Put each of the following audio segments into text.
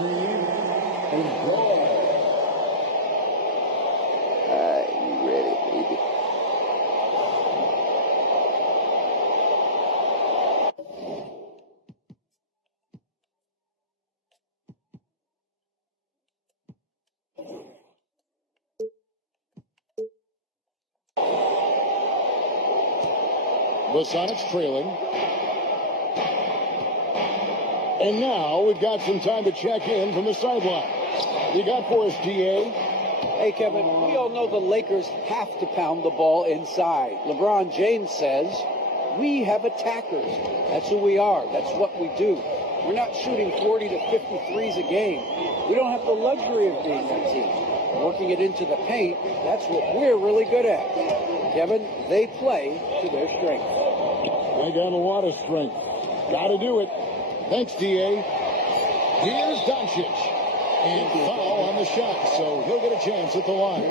You ready, baby? The Sonics trailing. And now we've got some time to check in from the sideline. You got for us, DA? Hey, Kevin, we all know the Lakers have to pound the ball inside. LeBron James says, we have attackers. That's who we are. That's what we do. We're not shooting 40 to 53s a game. We don't have the luxury of being that team. Working it into the paint, that's what we're really good at. Kevin, they play to their strength. They got a lot of strength. Got to do it. Thanks, DA. Here's Doncic. And foul on the shot, so he'll get a chance at the line.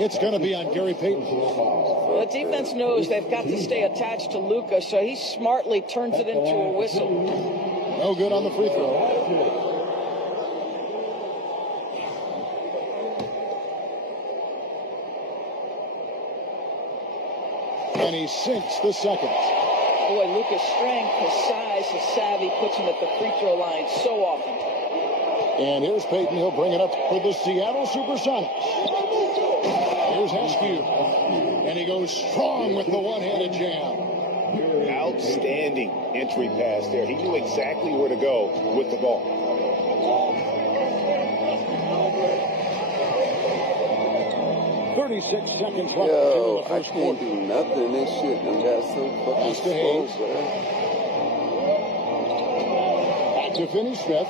It's going to be on Gary Payton. The defense knows they've got to stay attached to Luka, so he smartly turns it into a whistle. No good on the free throw. And he sinks the second. Boy, Luka's strength, his size, his savvy puts him at the free throw line so often. And here's Payton. He'll bring it up for the Seattle Supersonics. Here's Askew. And he goes strong with the one-handed jam. Outstanding entry pass there. He knew exactly where to go with the ball. 36 seconds left Yo, in the I first can't quarter. do nothing. This shit done got so fucking Pass to slow, Hayes. bro. Back to Finney-Smith.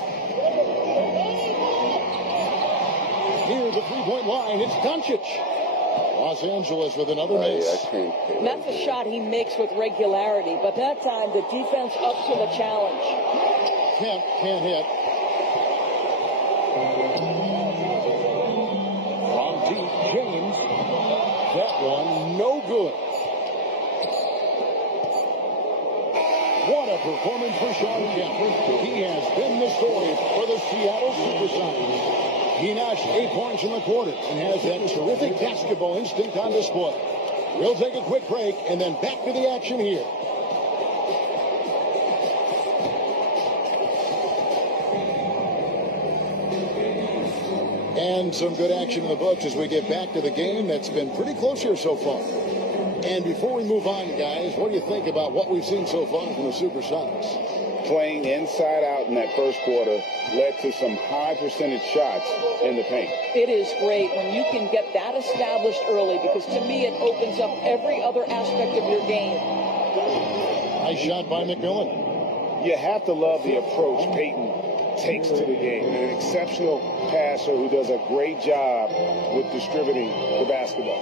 Near the three-point line, it's Doncic. Los Angeles with another miss. I can't pay That's a shot he makes with regularity, but that time the defense up to the challenge. Kemp can't hit. From deep, James. That one, no good. What a performance for Shawn Kemp. He has been the story for the Seattle Supersonics. He notched 8 points in the quarter and has that terrific basketball instinct on display. We'll take a quick break and then back to the action here. And some good action in the books as we get back to the game that's been pretty close here so far. And before we move on, guys, what do you think about what we've seen so far from the Supersonics? Playing inside out in that first quarter led to some high percentage shots in the paint. It is great when you can get that established early because to me it opens up every other aspect of your game. Nice shot by McMillan. You have to love the approach Payton takes to the game. An exceptional passer who does a great job with distributing the basketball.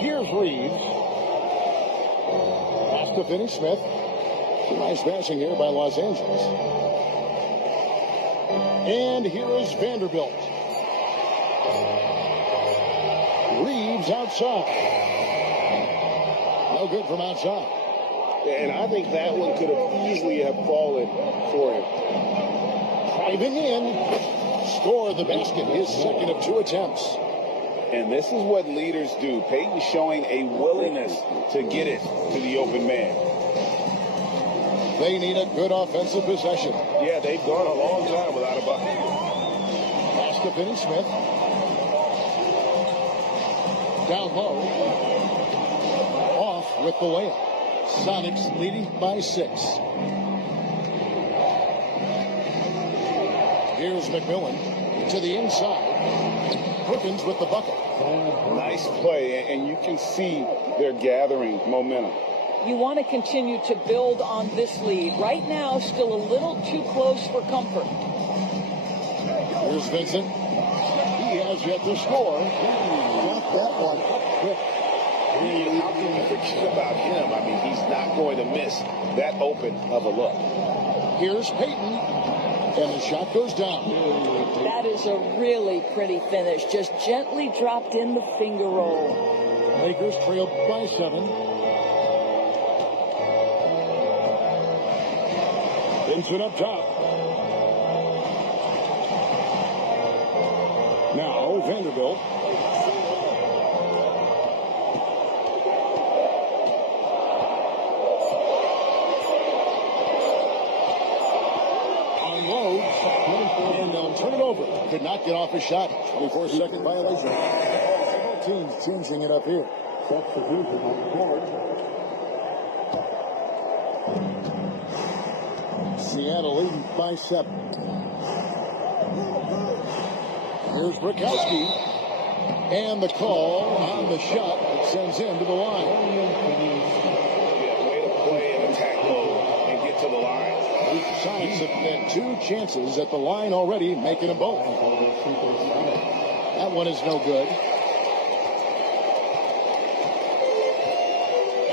Here's Reeves. Pass to Finney-Smith. Nice passing here by Los Angeles. And here is Vanderbilt. Reeves outside. No good from outside. And I think that one could have easily have fallen for him. Driving in. Score the basket. His second of 2 attempts. And this is what leaders do. Payton showing a willingness to get it to the open man. They need a good offensive possession. Yeah, they've gone a long time without a bucket. Pass to Finney-Smith. Down low. Off with the layup. Sonics leading by 6. Here's McMillan to the inside. Perkins with the bucket. Nice play, and you can see they're gathering momentum. You want to continue to build on this lead. Right now, still a little too close for comfort. Here's Vincent. He has yet to score. Got that one up quick. How can you forget about him? I mean, he's not going to miss that open of a look. Here's Payton. And the shot goes down. That is a really pretty finish. Just gently dropped in the finger roll. Lakers trail by 7. Vincent up top. Now Vanderbilt. Unloads. And they'll turn it over. Could not get off a shot. 24-second violation. Both teams changing it up here. Substitution on the court. Seattle leading by 7. Here's Brakowski. And the call on the shot that sends him to the line. Yeah, way to play and attack mode and get to the line. Sonics have had 2 chances at the line already, making them both. That one is no good.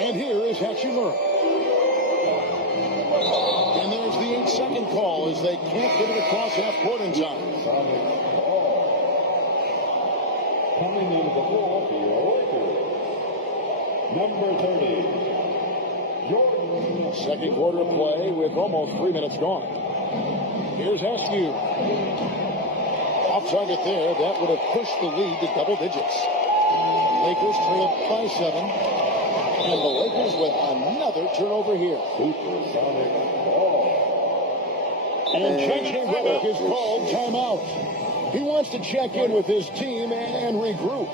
And here is Hachimura. And there's the 8-second call as they can't get it across half court in time. Coming into the floor for your Lakers, number 30, Jordan. Second quarter of play with almost 3 minutes gone. Here's Askew. Off target there. That would have pushed the lead to double digits. Lakers trail by 7. And the Lakers with another turnover here. Supersonic ball. And J.J. Redick is called timeout. He wants to check in with his team and regroup.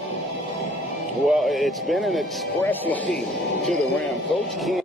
Well, it's been an express lane to the rim. Coach can't.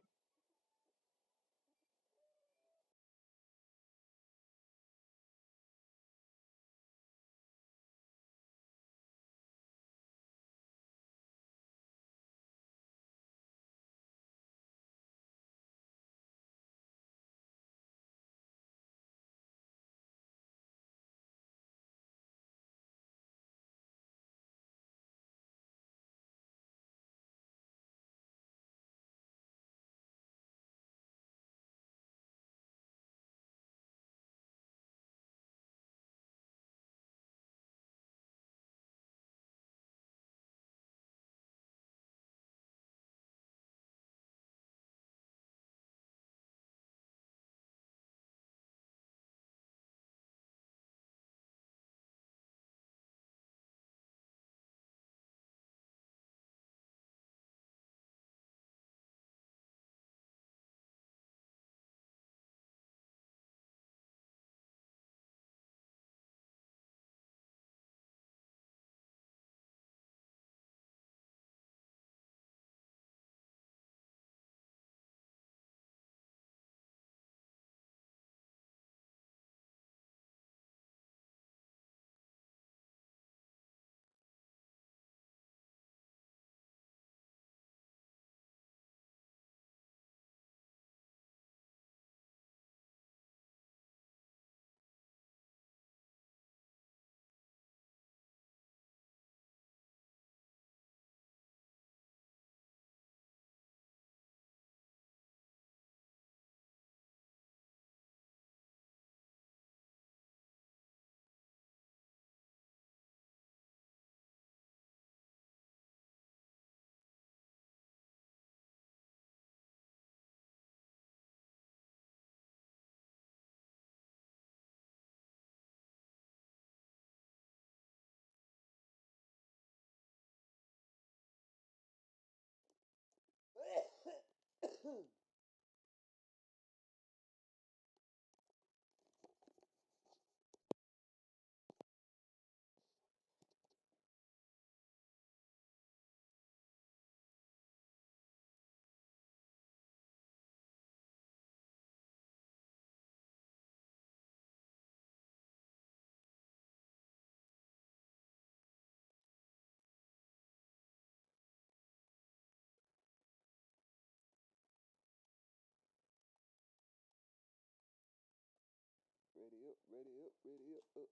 Ready up, ready up, ready up, up.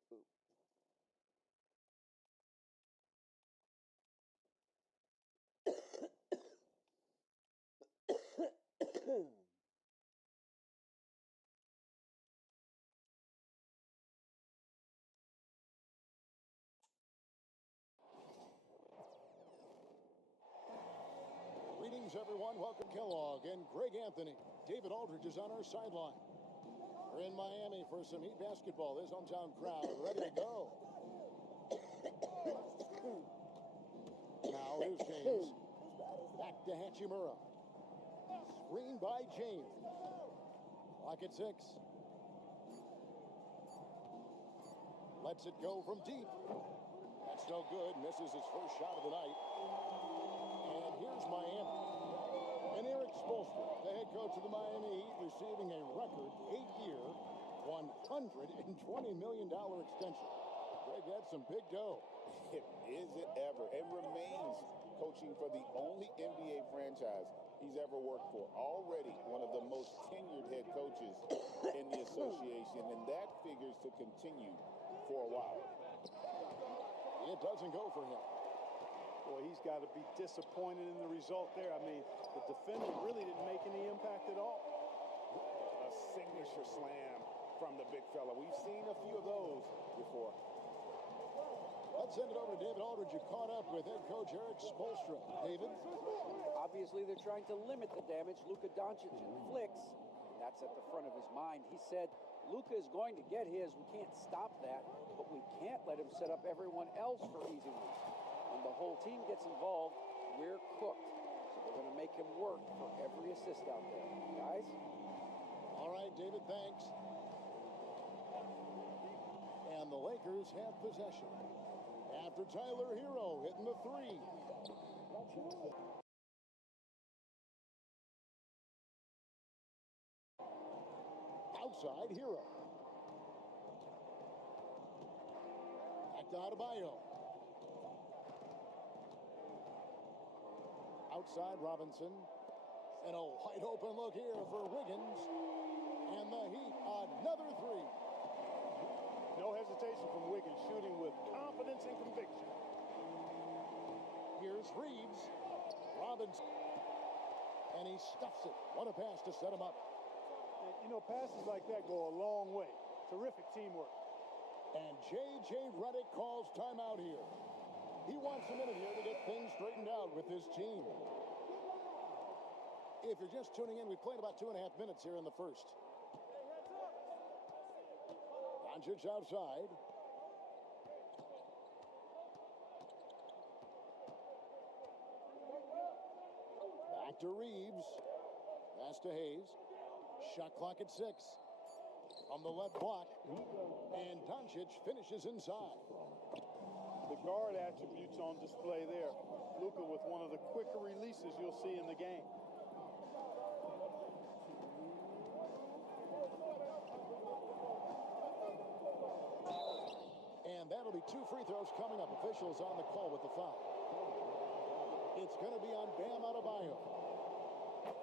Greetings, everyone. Welcome, Kellogg and Greg Anthony. David Aldridge is on our sideline. We're in Miami for some Heat basketball. This hometown crowd ready to go. Now here's James. Back to Hachimura. Screen by James. Clock at 6. Lets it go from deep. That's no good. Misses his first shot of the night. And here's Miami. And Eric Spoelstra, the head coach of the Miami Heat, receiving a record 8-year, $120 million extension. Greg, that's some big dough. Is it ever? And remains coaching for the only NBA franchise he's ever worked for. Already one of the most tenured head coaches in the association, and that figures to continue for a while. It doesn't go for him. Boy, he's got to be disappointed in the result there. I mean, the defender really didn't make any impact at all. A signature slam from the big fella. We've seen a few of those before. Let's send it over to David Aldridge, who caught up with head coach Eric Spoelstra. David? Obviously, they're trying to limit the damage Luka Doncic inflicts. That's at the front of his mind. He said, Luka is going to get his. We can't stop that, but we can't let him set up everyone else for easy ones. When the whole team gets involved, we're cooked. So we're going to make him work for every assist out there. Guys? All right, David, thanks. And the Lakers have possession. After Tyler Hero hitting the 3. Outside, Hero. Back to Adebayo. Outside, Robinson. And a wide open look here for Wiggins. And the Heat, another 3. No hesitation from Wiggins, shooting with confidence and conviction. Here's Reeves. Robinson. And he stuffs it. What a pass to set him up. And, you know, passes like that go a long way. Terrific teamwork. And J.J. Redick calls timeout here. He wants a minute here to get things straightened out with his team. If you're just tuning in, we played about 2.5 minutes here in the first. Doncic outside. Back to Reeves. Pass to Hayes. Shot clock at 6. From the left block. And Doncic finishes inside. The guard attributes on display there. Luka with one of the quicker releases you'll see in the game. And that'll be 2 free throws coming up. Officials on the call with the foul. It's going to be on Bam Adebayo.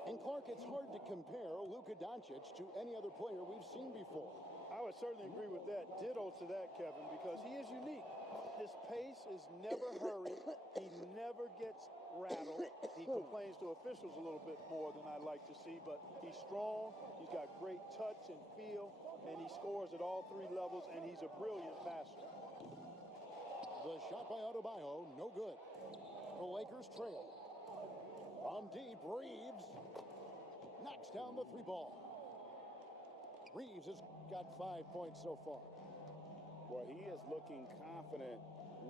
And Clark, it's hard to compare Luka Doncic to any other player we've seen before. I would certainly agree with that. Ditto to that, Kevin, because he is unique. His pace is never hurried. He never gets rattled. He complains to officials a little bit more than I'd like to see, but he's strong. He's got great touch and feel, and he scores at all 3 levels, and he's a brilliant passer. The shot by Adebayo, no good. The Lakers trail. From deep, Reeves knocks down the 3 ball. Reeves has got 5 points so far. Boy, he is looking confident.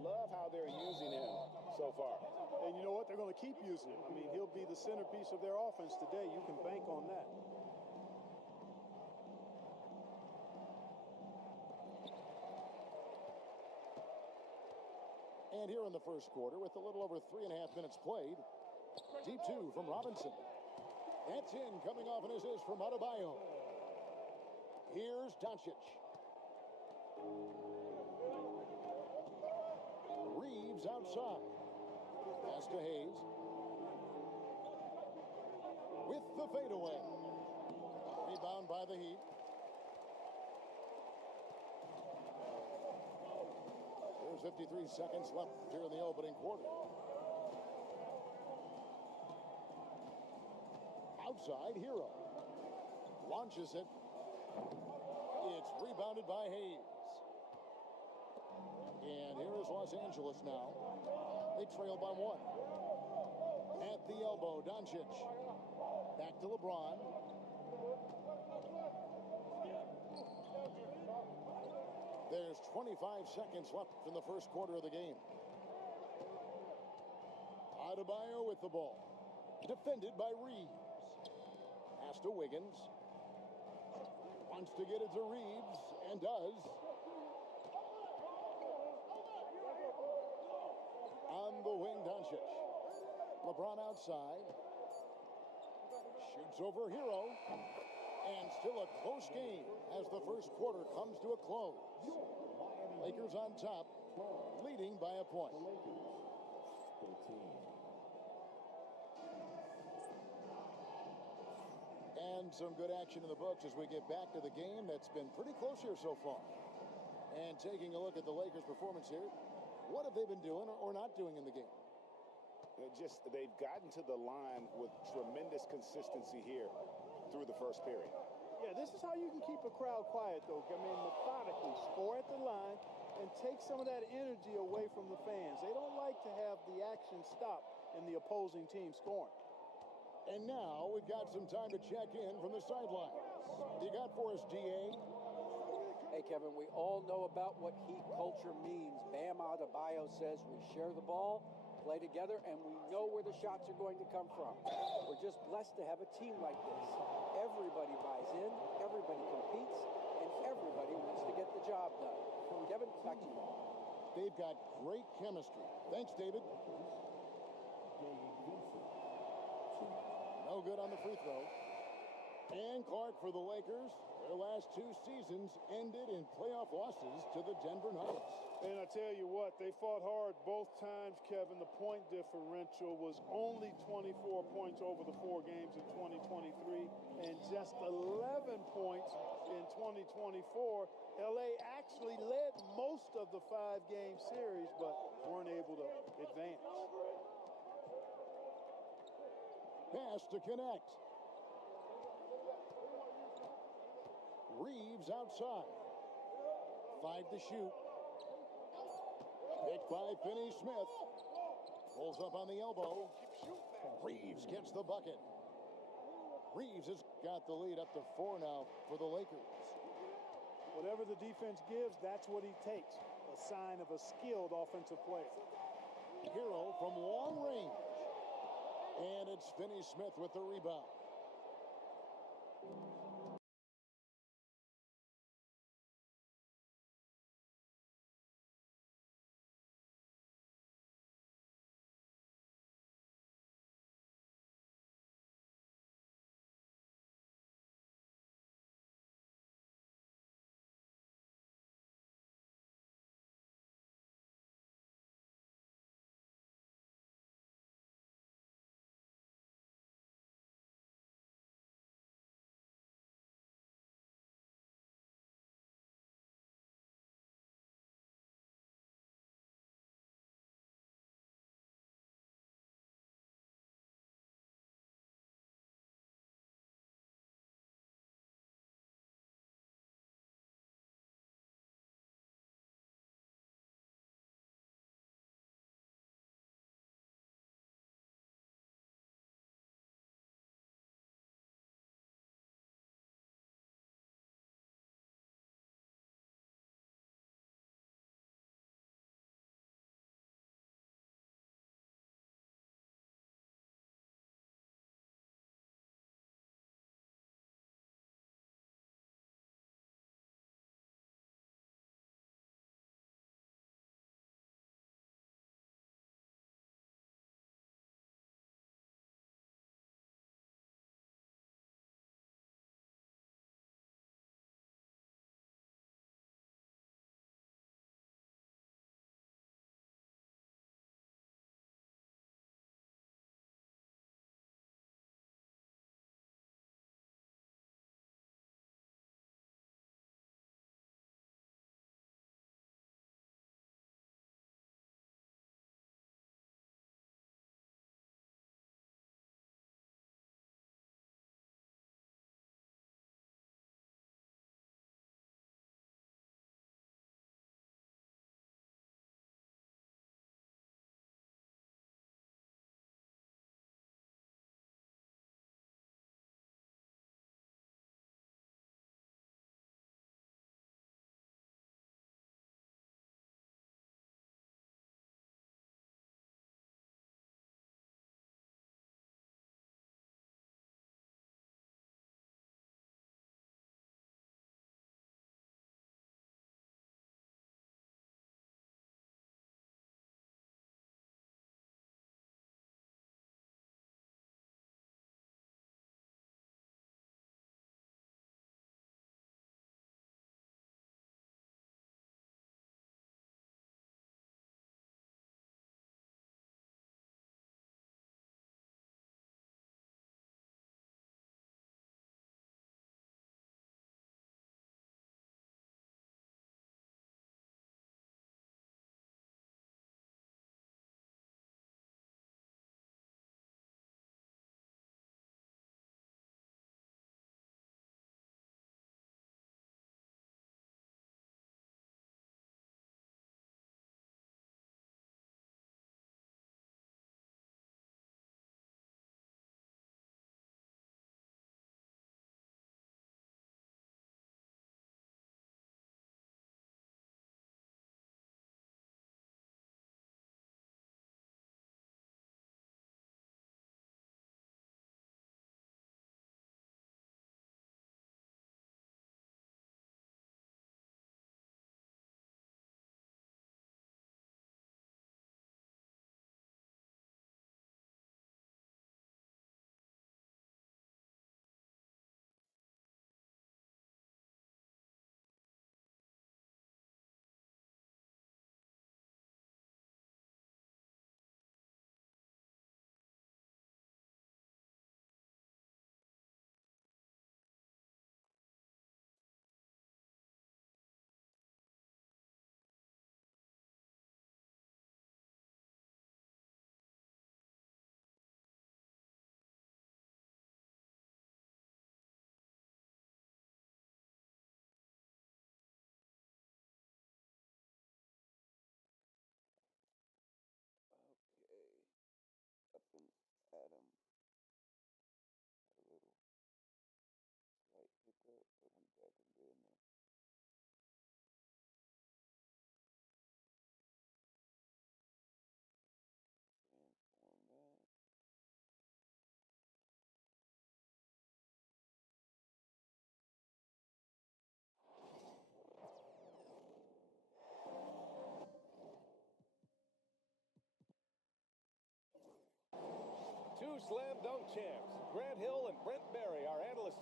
Love how they're using him so far. And you know what? They're going to keep using him. I mean, he'll be the centerpiece of their offense today. You can bank on that. And here in the first quarter, with a little over 3.5 minutes played, deep 2 from Robinson. That's in, coming off an assist from Adebayo. Here's Doncic. Reeves outside. Pass to Hayes. With the fadeaway. Rebound by the Heat. There's 53 seconds left here in the opening quarter. Outside, Hero. Launches it. It's rebounded by Hayes. And here is Los Angeles now. They trail by 1. At the elbow, Doncic. Back to LeBron. 25 seconds left in the first quarter of the game. Adebayo with the ball. Defended by Reeves. Pass to Wiggins. Wants to get it to Reeves, and does. On the wing, Doncic. LeBron outside. Shoots over Hero. And still a close game as the first quarter comes to a close. Lakers on top, leading by a point. And some good action in the books as we get back to the game that's been pretty close here so far. And taking a look at the Lakers' performance here, what have they been doing or not doing in the game? They've gotten to the line with tremendous consistency here through the first period. Yeah, this is how you can keep a crowd quiet, though. I mean, methodically score at the line and take some of that energy away from the fans. They don't like to have the action stop and the opposing team scoring. And now we've got some time to check in from the sidelines. You got for us, D.A.? Hey, Kevin, we all know about what Heat culture means. Bam Adebayo says we share the ball, play together, and we know where the shots are going to come from. We're just blessed to have a team like this. Everybody buys in, everybody competes, and everybody wants to get the job done. Kevin, back to you. They've got great chemistry. Thanks, David. No good on the free throw. And Clark for the Lakers. Their last two seasons ended in playoff losses to the Denver Nuggets. And I tell you what, they fought hard both times, Kevin. The point differential was only 24 points over the 4 games in 2023 and just 11 points in 2024. LA actually led most of the 5-game series, but weren't able to advance. Pass to connect. Reeves outside. 5 to shoot. Picked by Finney-Smith. Pulls up on the elbow. Reeves gets the bucket. Reeves has got the lead up to 4 now for the Lakers. Whatever the defense gives, that's what he takes. A sign of a skilled offensive player. Hero from long range. And it's Finney-Smith with the rebound.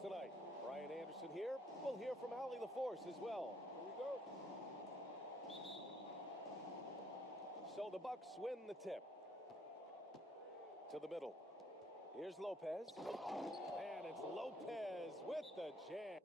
tonight. Brian Anderson here. We'll hear from Allie LaForce as well. Here we go. So the Bucks win the tip. To the middle. Here's Lopez. And it's Lopez with the jam.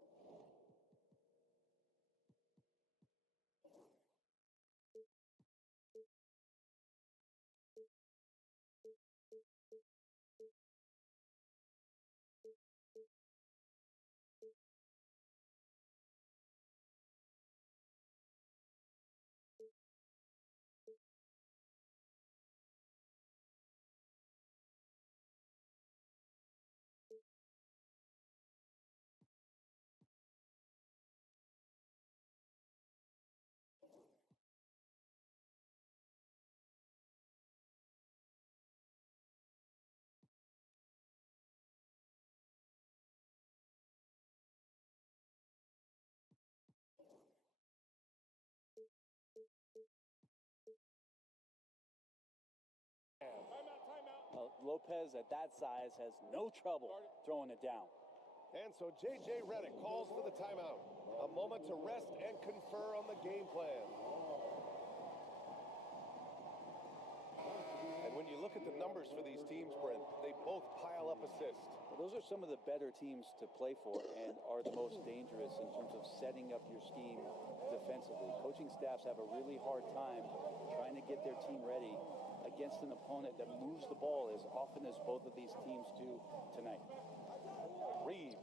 Lopez at that size has no trouble throwing it down. And so J.J. Redick calls for the timeout. A moment to rest and confer on the game plan. And when you look at the numbers for these teams, Brent, they both pile up assists. Well, those are some of the better teams to play for and are the most dangerous in terms of setting up your scheme defensively. Coaching staffs have a really hard time trying to get their team ready against an opponent that moves the ball as often as both of these teams do tonight. Reeves.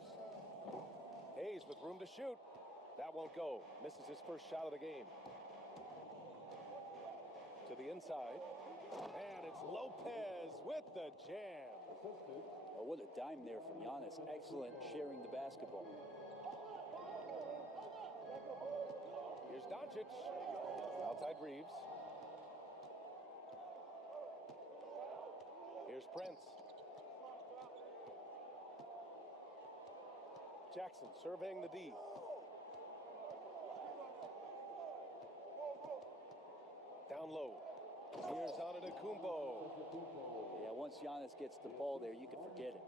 Hayes with room to shoot. That won't go. Misses his first shot of the game. To the inside. And it's Lopez with the jam. Oh, what a dime there from Giannis. Excellent sharing the basketball. Here's Doncic. Outside Reeves. Here's Prince. Jackson surveying the D. Down low. Here's Antetokounmpo. Yeah, once Giannis gets the ball there, you can forget it.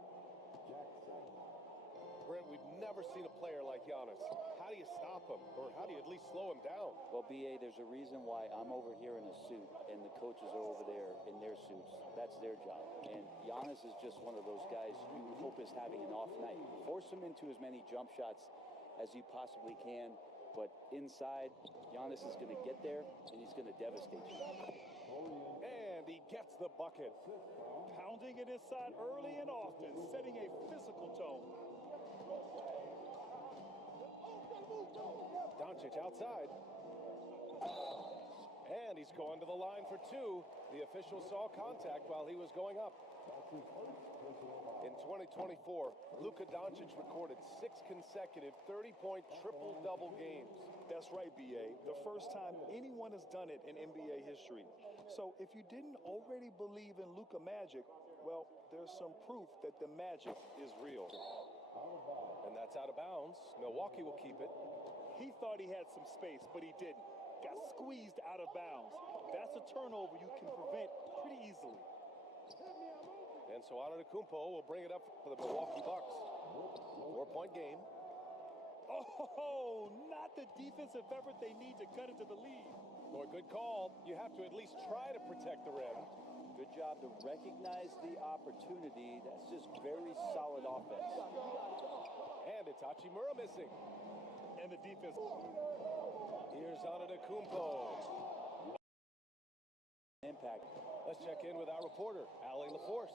Brent, we've never seen a player like Giannis. How do you stop him? Or how do you at least slow him down? Well, B.A., there's a reason why I'm over here in a suit and the coaches are over there in their suits. That's their job. And Giannis is just one of those guys you hope is having an off night. Force him into as many jump shots as you possibly can. But inside, Giannis is going to get there and he's going to devastate you. And he gets the bucket. Pounding it inside early and often, setting a physical tone. Doncic outside. And he's going to the line for two. The official saw contact while he was going up. In 2024, Luka Doncic recorded 6 consecutive 30-point triple-double games. That's right, B.A. The first time anyone has done it in NBA history. So if you didn't already believe in Luka magic, well, there's some proof that the magic is real. And that's out of bounds. Milwaukee will keep it. He thought he had some space, but he didn't. Got squeezed out of bounds. That's a turnover you can prevent pretty easily. And so Antetokounmpo will bring it up for the Milwaukee Bucks. 4-point game. Oh, not the defensive effort they need to cut into the lead. Boy, good call. You have to at least try to protect the rim. Good job to recognize the opportunity. That's just very solid offense. And it's Hachimura missing. And the defense. Here's Antetokounmpo. Impact. Let's check in with our reporter, Allie LaForce.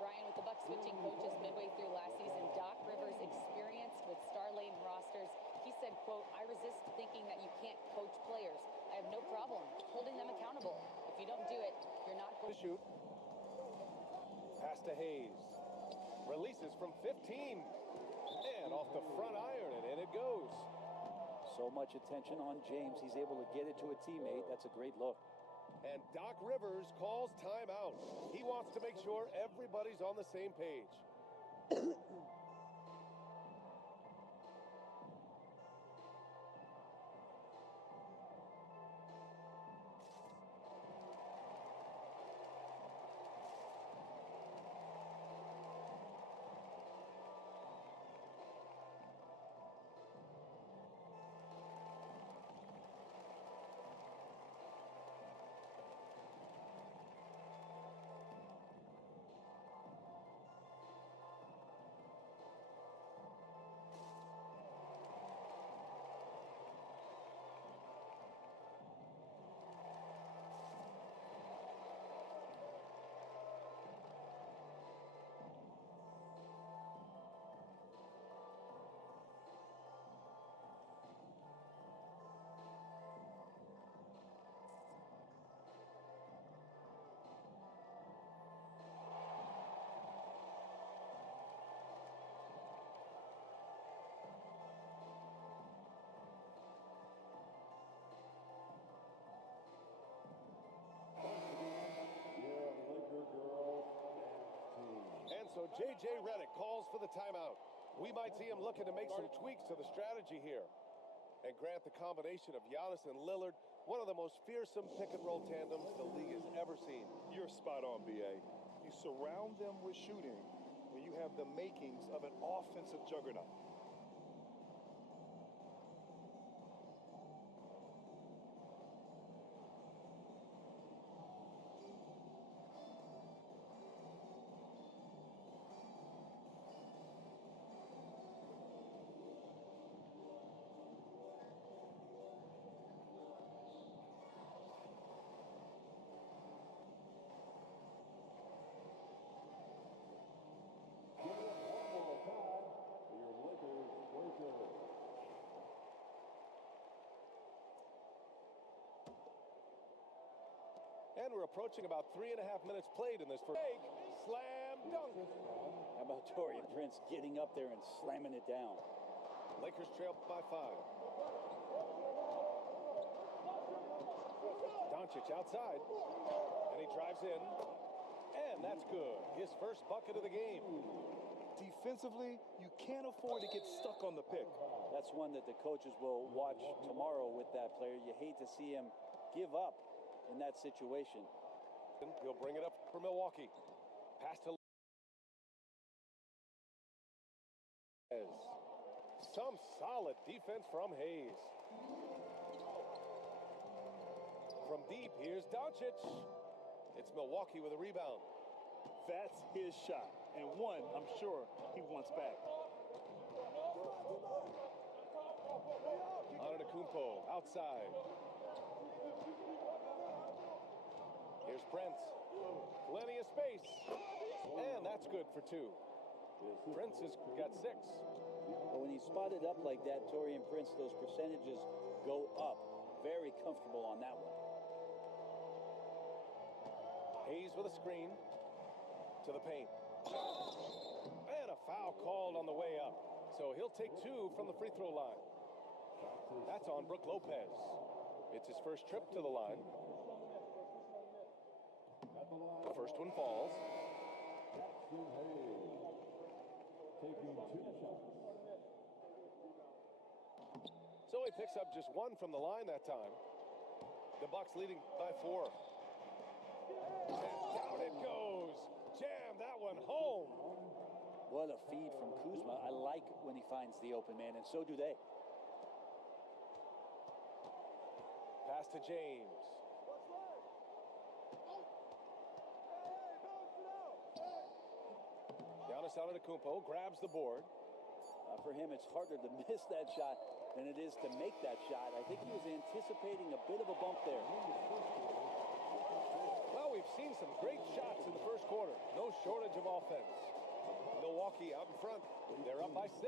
Brian, with the Bucks switching coaches midway through last season, Doc Rivers experienced with star-laden rosters. He said, quote, "I resist thinking that you can't coach players. I have no problem holding them accountable. If you don't do it, you're not going to shoot. Pass to Hayes. Releases from 15. And off the front iron, and in it goes. So much attention on James. He's able to get it to a teammate. That's a great look. And Doc Rivers calls timeout. He wants to make sure everybody's on the same page. J.J. Redick calls for the timeout. We might see him looking to make some tweaks to the strategy here. And Grant, the combination of Giannis and Lillard, one of the most fearsome pick-and-roll tandems the league has ever seen. You're spot on, B.A. You surround them with shooting, and you have the makings of an offensive juggernaut. And we're approaching about 3.5 minutes played in this first. Slam dunk. How about Taurean Prince getting up there and slamming it down? Lakers trail by 5. Doncic outside. And he drives in. And that's good. His first bucket of the game. Defensively, you can't afford to get stuck on the pick. That's one that the coaches will watch tomorrow with that player. You hate to see him give up in that situation. He'll bring it up for Milwaukee. Pass to some solid defense from Hayes. From deep, here's Doncic. It's Milwaukee with a rebound. That's his shot, and one I'm sure he wants back. Antetokounmpo outside. Here's Prince. Plenty of space. And that's good for 2. Prince has got 6. But when he's spotted up like that, Taurean Prince, those percentages go up. Very comfortable on that one. Hayes with a screen to the paint. And a foul called on the way up. So he'll take 2 from the free throw line. That's on Brook Lopez. It's his first trip to the line. The first one falls. So he picks up just 1 from the line that time. The Bucks leading by 4. And down it goes. Jam that one home. What a feed from Kuzma. I like when he finds the open man, and so do they. Pass to James. Giannis Antetokounmpo grabs the board. For him, it's harder to miss that shot than it is to make that shot. I think he was anticipating a bit of a bump there. Well, we've seen some great shots in the first quarter. No shortage of offense. Milwaukee out in front. They're up by 6.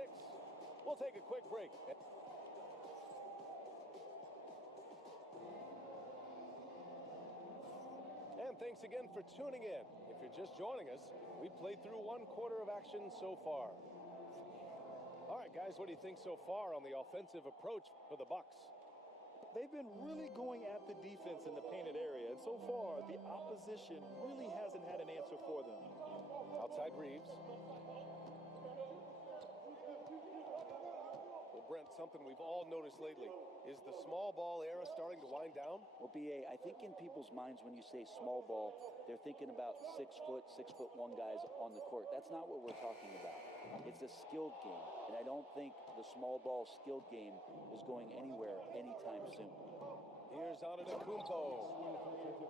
We'll take a quick break. And thanks again for tuning in. If you're just joining us, we played through 1 quarter of action so far. All right, guys, what do you think so far on the offensive approach for the Bucks? They've been really going at the defense in the painted area, and so far, the opposition really hasn't had an answer for them. Outside Reeves. Well, Brent, something we've all noticed lately. Is the small ball era starting to wind down? Well, B.A., I think in people's minds when you say small ball, they're thinking about 6'1" guys on the court. That's not what we're talking about. It's a skilled game, and I don't think the small ball skilled game is going anywhere anytime soon. Here's Antetokounmpo.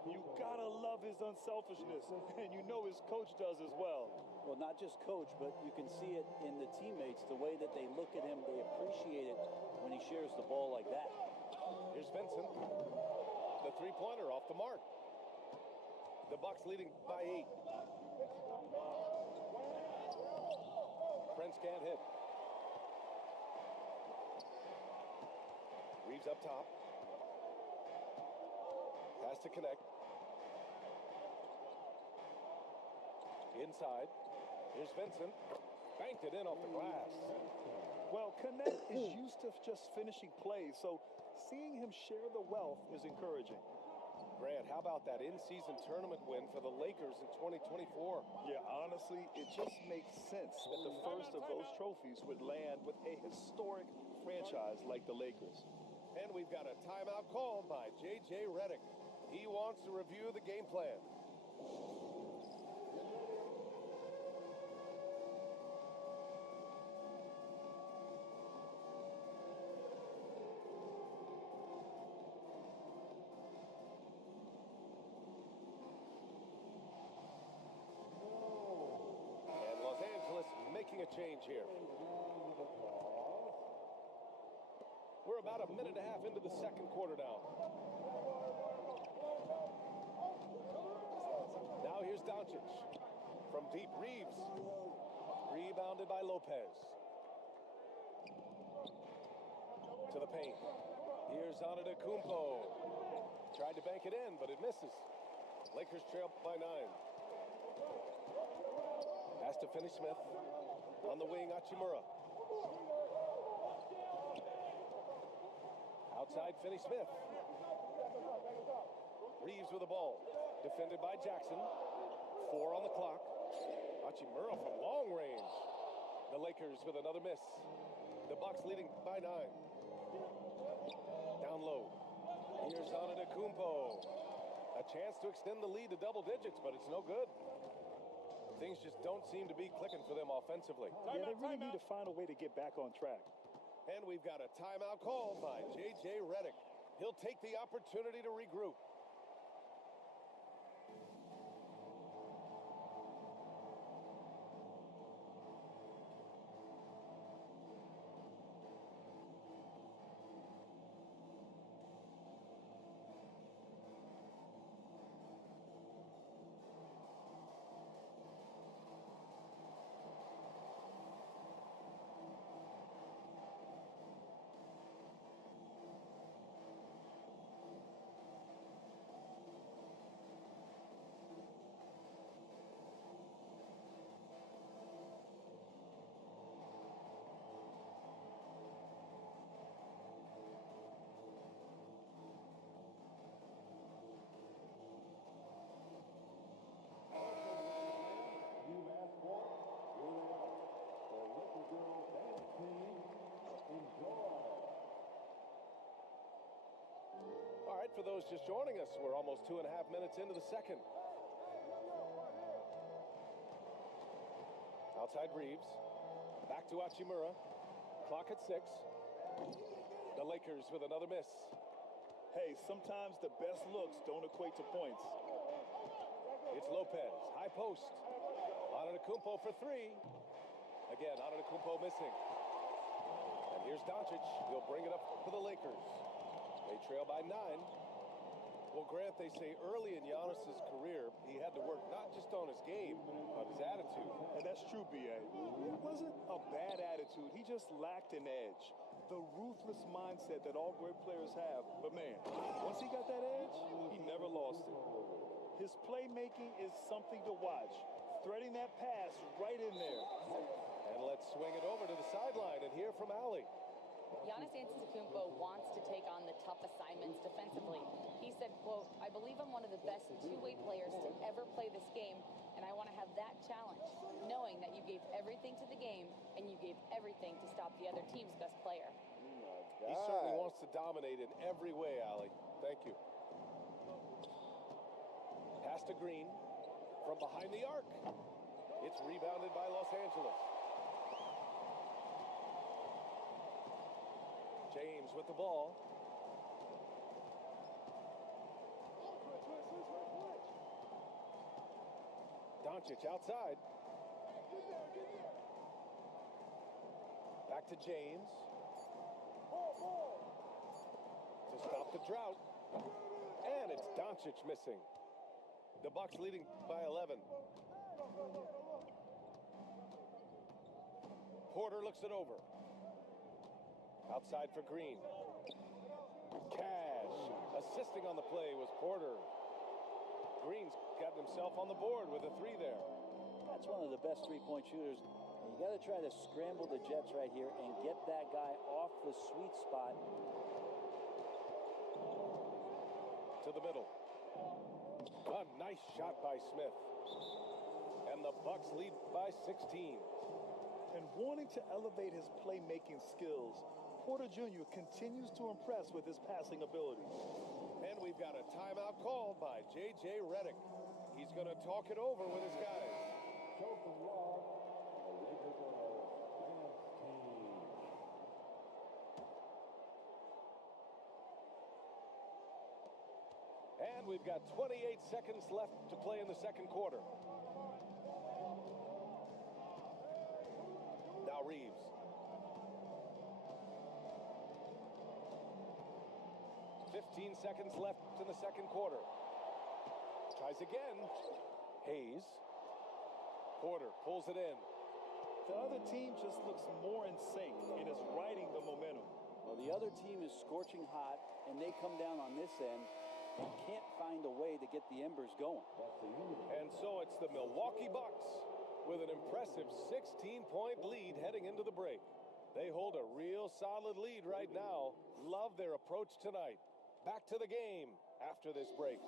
You gotta love his unselfishness, and you know his coach does as well. Well, not just coach, but you can see it in the teammates, the way that they look at him, they appreciate it when he shares the ball like that. Here's Vincent. The three-pointer off the mark. The Bucks leading by 8. Prince can't hit. Reeves up top. Has to connect. Inside. Here's Vincent. Banked it in off the glass. Well, Connect is used to just finishing plays, so seeing him share the wealth is encouraging. Grant, how about that in-season tournament win for the Lakers in 2024? Yeah, honestly, it just makes sense that the first of those trophies would land with a historic franchise like the Lakers. And we've got a timeout called by J.J. Redick. He wants to review the game plan. And Los Angeles making a change here. We're about a minute and a half into the second quarter now. Now here's Doncic. From deep, Reeves. Rebounded by Lopez. To the paint. Here's Antetokounmpo. Tried to bank it in, but it misses. Lakers trail by 9. Has to finish Smith. On the wing, Hachimura. Outside, Finney Smith. Reeves with the ball. Defended by Jackson. 4 on the clock. Hachimura from long range. The Lakers with another miss. The Bucks leading by 9. Down low. Here's Antetokounmpo. A chance to extend the lead to double digits, but it's no good. Things just don't seem to be clicking for them offensively. Yeah, they really need to find a way to get back on track. And we've got a timeout called by J.J. Redick. He'll take the opportunity to regroup. All right, for those just joining us, we're almost 2.5 minutes into the second. Outside Reeves. Back to Hachimura. Clock at 6. The Lakers with another miss. Hey, sometimes the best looks don't equate to points. It's Lopez. High post. Antetokounmpo for 3. Again, Antetokounmpo missing. And here's Doncic. He'll bring it up for the Lakers. They trail by 9. Well, Grant, they say early in Giannis's career, he had to work not just on his game, but his attitude. And that's true, B.A. It wasn't a bad attitude. He just lacked an edge. The ruthless mindset that all great players have. But, man, once he got that edge, he never lost it. His playmaking is something to watch. Threading that pass right in there. And let's swing it over to the sideline and hear from Allie. Giannis Antetokounmpo wants to take on the tough assignments defensively. He said, quote, "I believe I'm one of the best two-way players to ever play this game, and I want to have that challenge, knowing that you gave everything to the game and you gave everything to stop the other team's best player." He certainly wants to dominate in every way, Allie. Thank you. Pass to Green from behind the arc. It's rebounded by Los Angeles. James with the ball. Doncic outside. Back to James. To stop the drought. And it's Doncic missing. The Bucks leading by 11. Porter looks it over. Outside for Green. Cash. Assisting on the play was Porter. Green's got himself on the board with a 3 there. That's one of the best three-point shooters. You got to try to scramble the Jets right here and get that guy off the sweet spot. To the middle. A nice shot by Smith. And the Bucks lead by 16. And wanting to elevate his playmaking skills, Porter Jr. continues to impress with his passing ability. And we've got a timeout called by J.J. Redick. He's going to talk it over with his guys. And we've got 28 seconds left to play in the second quarter. Now Reeves. "15 seconds left in the second quarter. Tries again. Hayes. Porter pulls it in. The other team just looks more in sync and is riding the momentum. Well, the other team is scorching hot, and they come down on this end and can't find a way to get the embers going. And so it's the Milwaukee Bucks with an impressive 16-point lead heading into the break. They hold a real solid lead right now. Love their approach tonight. Back to the game after this break.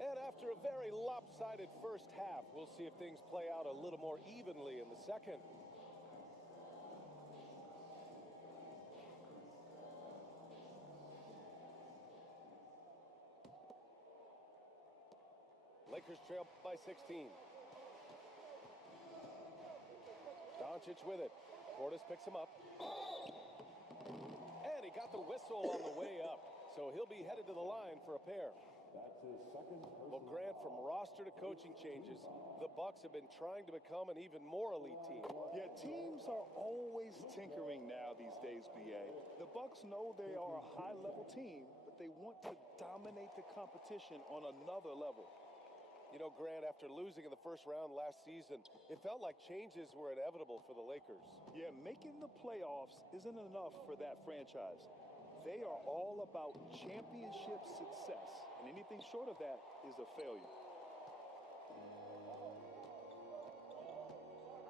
And after a very lopsided first half, we'll see if things play out a little more evenly in the second. Lakers trail by 16. Doncic with it. Portis picks him up. And he got the whistle on the way up. So he'll be headed to the line for a pair. That's his second. Well, Grant, from roster to coaching changes, the Bucks have been trying to become an even more elite team. Yeah, teams are always tinkering now these days, BA. The Bucks know they are a high-level team, but they want to dominate the competition on another level. You know, Grant, after losing in the first round last season, it felt like changes were inevitable for the Lakers. Yeah, making the playoffs isn't enough for that franchise. They are all about championship success, and anything short of that is a failure.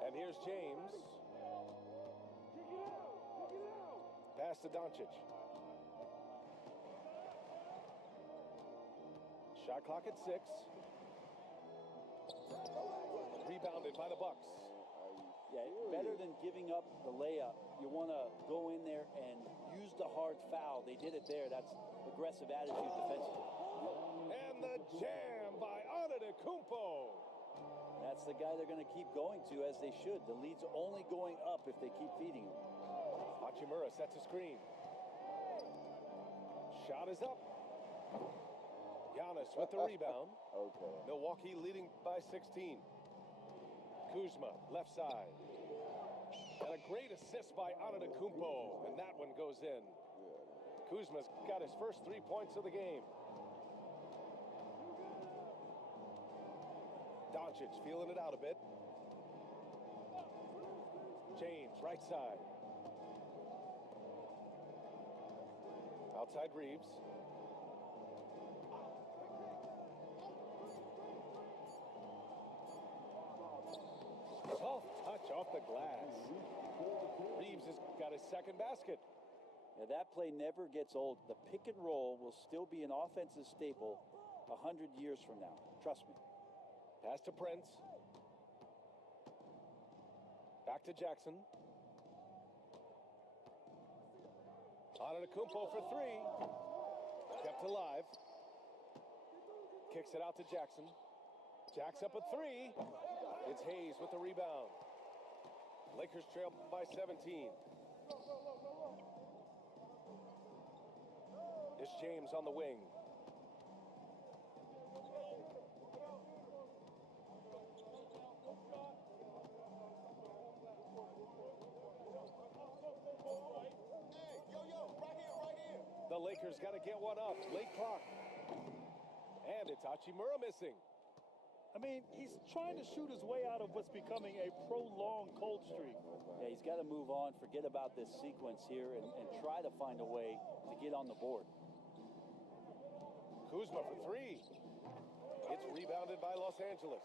And here's James. Pass to Doncic. Shot clock at 6. Rebounded by the Bucks. Yeah, better than giving up the layup. You want to go in there and use the hard foul. They did it there. That's aggressive attitude defensively. And the jam by Antetokounmpo. That's the guy they're going to keep going to, as they should. The lead's only going up if they keep feeding him. Hachimura sets a screen. Shot is up. Giannis with the rebound. Okay. Milwaukee leading by 16. Kuzma, left side. And a great assist by Antetokounmpo, and that one goes in. Kuzma's got his first 3 points of the game. Doncic feeling it out a bit. James, right side. Outside Reeves. Soft touch off the glass. Reeves has got his second basket. Yeah, that play never gets old. The pick and roll will still be an offensive staple 100 years from now. Trust me. Pass to Prince. Back to Jackson. Antetokounmpo for 3. Kept alive. Kicks it out to Jackson. Jacks up a 3. It's Hayes with the rebound. Lakers trail by 17. It's James on the wing. The Lakers got to get one up. Late clock. And it's Hachimura missing. I mean, he's trying to shoot his way out of what's becoming a prolonged cold streak. Yeah, he's got to move on, forget about this sequence here, and try to find a way to get on the board. Kuzma for 3. It's rebounded by Los Angeles.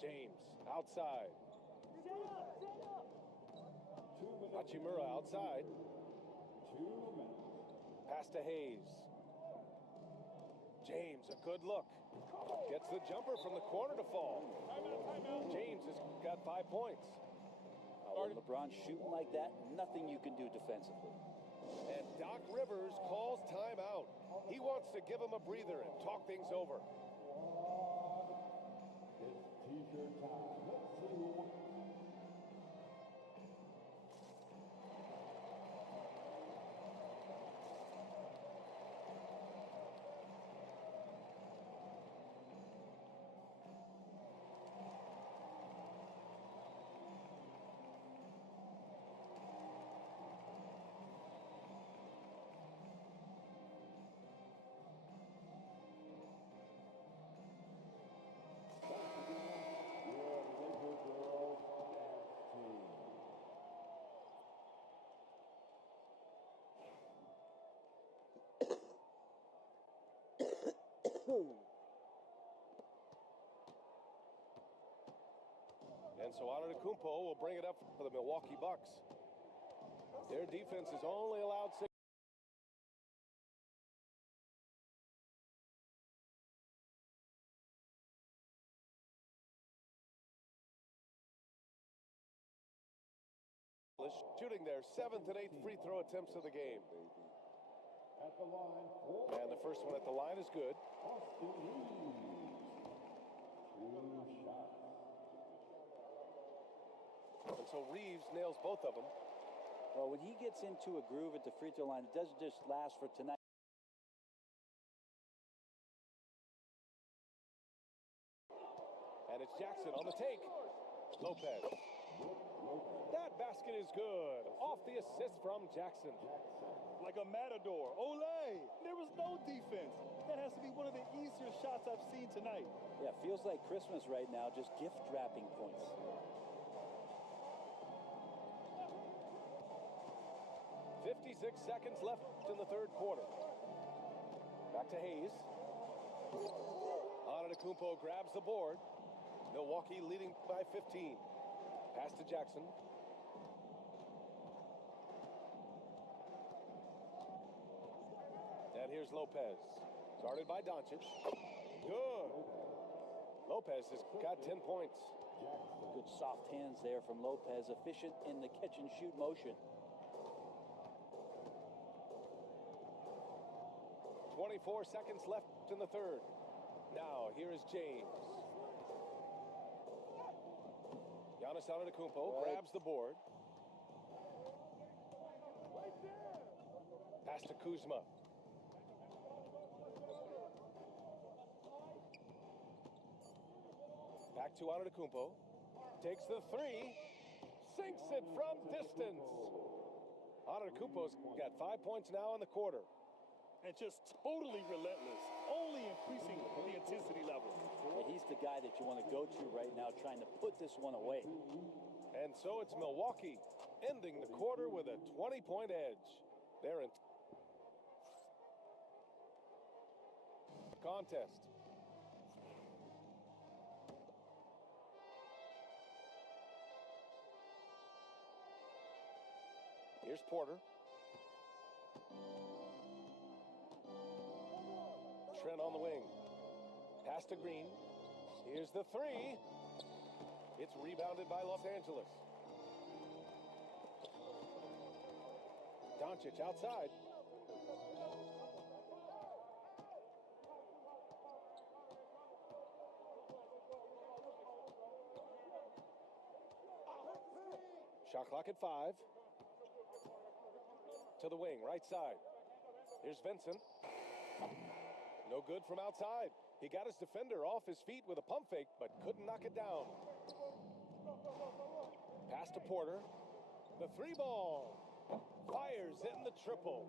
James outside. Hachimura outside. Pass to Hayes. James, a good look. Gets the jumper from the corner to fall. James has got 5 points. When LeBron's shooting like that, nothing you can do defensively. And Doc Rivers calls timeout. He wants to give him a breather and talk things over. It's T-shirt time. Let's see who wins. And so Antetokounmpo will bring it up for the Milwaukee Bucks. Their defense has only allowed 6. Shooting their 7th and 8th free throw attempts of the game. At the line. And the first one at the line is good. Austin Reeves. 2 shots. And so Reeves nails both of them. Well, when he gets into a groove at the free throw line, it doesn't just last for tonight. And it's Jackson on the take. Lopez. That basket is good. Off the assist from Jackson. Like a matador. Olay! There was no defense. That has to be one of the easier shots I've seen tonight. Yeah, feels like Christmas right now, just gift wrapping points. .56 seconds left in the third quarter. Back to Hayes. Antetokounmpo grabs the board. Milwaukee leading by 15. Pass to Jackson. And here's Lopez. Guarded by Doncic. Good. Lopez has got 10 points. Good soft hands there from Lopez. Efficient in the catch and shoot motion. 24 seconds left in the third. Now, here is James. Giannis Antetokounmpo grabs the board. Pass to Kuzma. Back to Antetokounmpo. Takes the three. Sinks it from distance. Antetokounmpo's got 5 points now in the quarter. And just totally relentless, only increasing the intensity level. Yeah, he's the guy that you want to go to right now, trying to put this one away. And so it's Milwaukee ending the quarter with a 20-point edge. They're in contest. Here's Porter. Trent on the wing. Pass to Green. Here's the three. It's rebounded by Los Angeles. Doncic outside. Shot clock at 5. To the wing, right side. Here's Vincent. No good from outside. He got his defender off his feet with a pump fake, but couldn't knock it down. Pass to Porter. The three ball. Fires in the triple.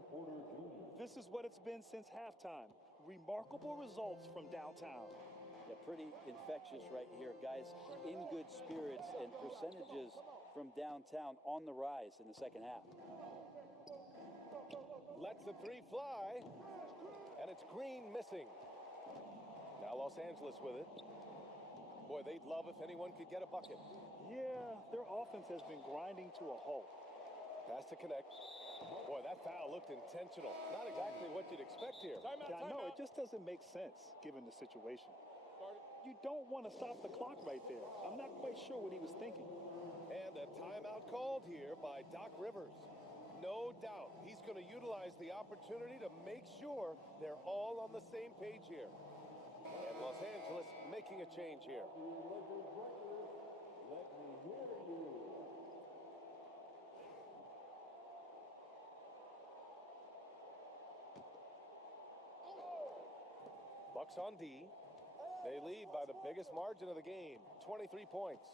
This is what it's been since halftime. Remarkable results from downtown. Yeah, pretty infectious right here, guys. In good spirits and percentages from downtown on the rise in the second half. Lets the three fly. And it's Green missing. Now Los Angeles with it. Boy, they'd love if anyone could get a bucket. Yeah, their offense has been grinding to a halt. Pass to connect. Boy, that foul looked intentional. Not exactly what you'd expect here. Yeah, I know. It just doesn't make sense given the situation. You don't want to stop the clock right there. I'm not quite sure what he was thinking. And a timeout called here by Doc Rivers. No doubt he's going to utilize the opportunity to make sure they're all on the same page here. And Los Angeles making a change here. Bucks on D. They lead by the biggest margin of the game, 23 points.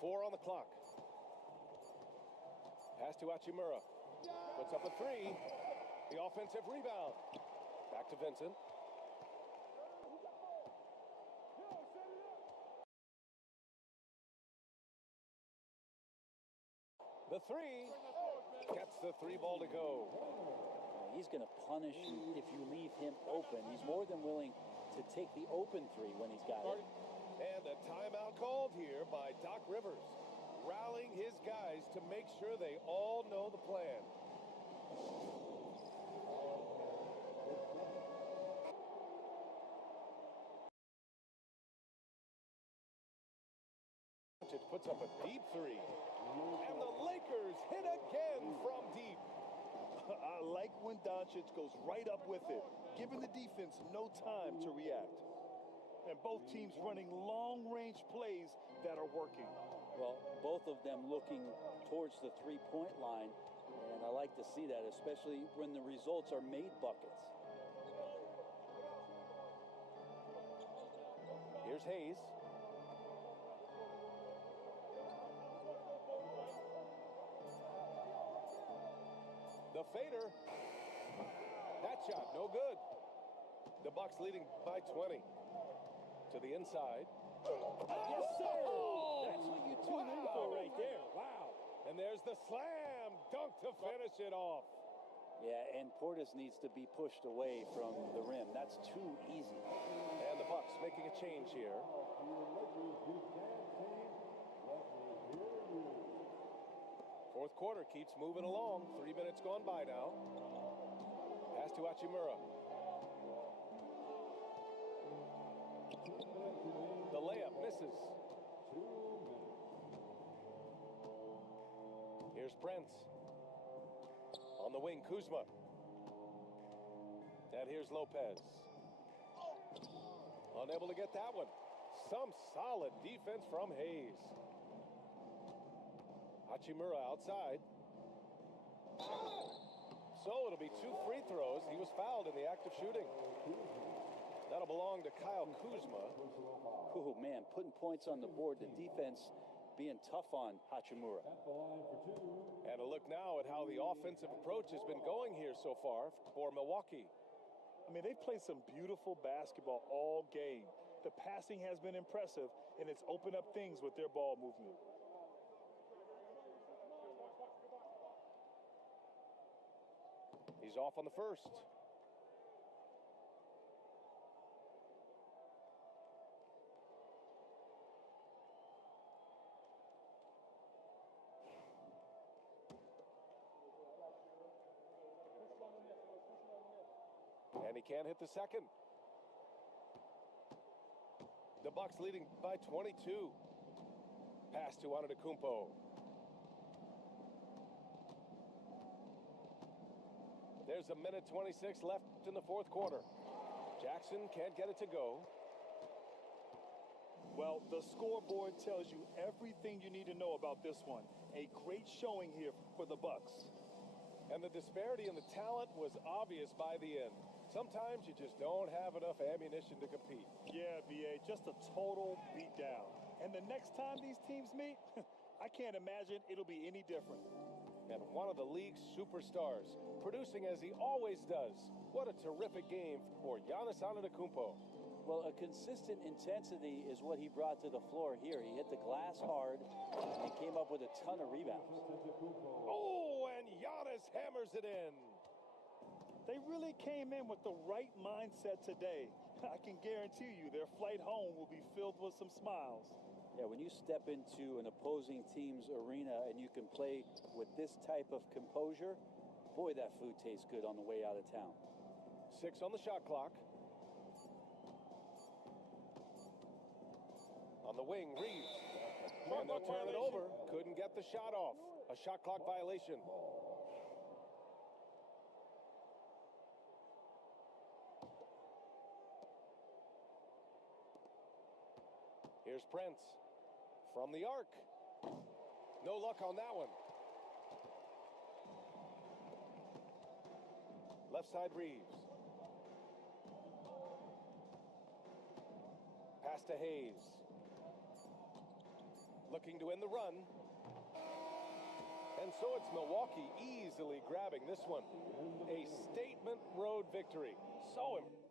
4 on the clock. Pass to Hachimura. Puts up a 3. The offensive rebound. Back to Vincent. The 3. Gets the 3 ball to go. He's going to punish you if you leave him open. He's more than willing to take the open 3 when he's got it. And a timeout called here by Doc Rivers, rallying his guys to make sure they all know the plan. It puts up a deep 3. And the Lakers hit again from deep. I like when Doncic goes right up with it, giving the defense no time to react. And both teams running long-range plays that are working. Well, both of them looking towards the three-point line, and I like to see that, especially when the results are made buckets. Here's Hayes. The fader. That shot, no good. The Bucks leading by 20. To the inside. Yes, sir! That's what you tune in for right there. Wow. And there's the slam dunk to finish it off. Yeah, and Portis needs to be pushed away from the rim. That's too easy. And the Bucks making a change here. Fourth quarter keeps moving along. 3 minutes gone by now. Pass to Hachimura. The layup misses. Here's Prince. On the wing, Kuzma. And here's Lopez. Unable to get that one. Some solid defense from Hayes. Hachimura outside. So it'll be 2 free throws. He was fouled in the act of shooting. That'll belong to Kyle Kuzma. Oh, man, putting points on the board. The defense being tough on Hachimura. And a look now at how the offensive approach has been going here so far for Milwaukee. I mean, they've played some beautiful basketball all game. The passing has been impressive, and it's opened up things with their ball movement. He's off on the first. And he can't hit the second. The Bucks leading by 22. Pass to Antetokounmpo. There's a minute 26 left in the fourth quarter. Jackson can't get it to go. Well, the scoreboard tells you everything you need to know about this one. A great showing here for the Bucks. And the disparity in the talent was obvious by the end. Sometimes you just don't have enough ammunition to compete. Yeah, VA, just a total beatdown. And the next time these teams meet, I can't imagine it'll be any different. And one of the league's superstars, producing as he always does. What a terrific game for Giannis Antetokounmpo. Well, a consistent intensity is what he brought to the floor here. He hit the glass hard and came up with a ton of rebounds. Oh, and Giannis hammers it in. They really came in with the right mindset today. I can guarantee you their flight home will be filled with some smiles. Yeah, when you step into an opposing team's arena and you can play with this type of composure, boy, that food tastes good on the way out of town. 6 on the shot clock. On the wing, Reeves. And they'll turn it over. Couldn't get the shot off. A shot clock violation. Here's Prince. From the arc. No luck on that one. Left side, Reeves. Pass to Hayes. Looking to end the run. And so it's Milwaukee easily grabbing this one. A statement road victory. So impressive.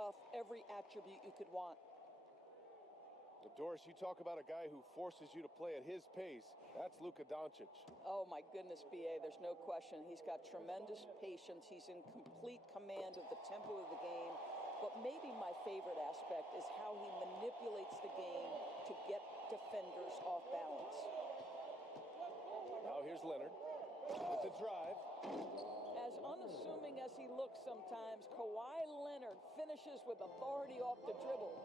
tough, every attribute you could want. Doris, you talk about a guy who forces you to play at his pace. That's Luka Doncic. Oh, my goodness, B.A., there's no question. He's got tremendous patience. He's in complete command of the tempo of the game. But maybe my favorite aspect is how he manipulates the game to get defenders off balance. Now here's Leonard with the drive. As unassuming as he looks sometimes, Kawhi Leonard finishes with authority off the dribble.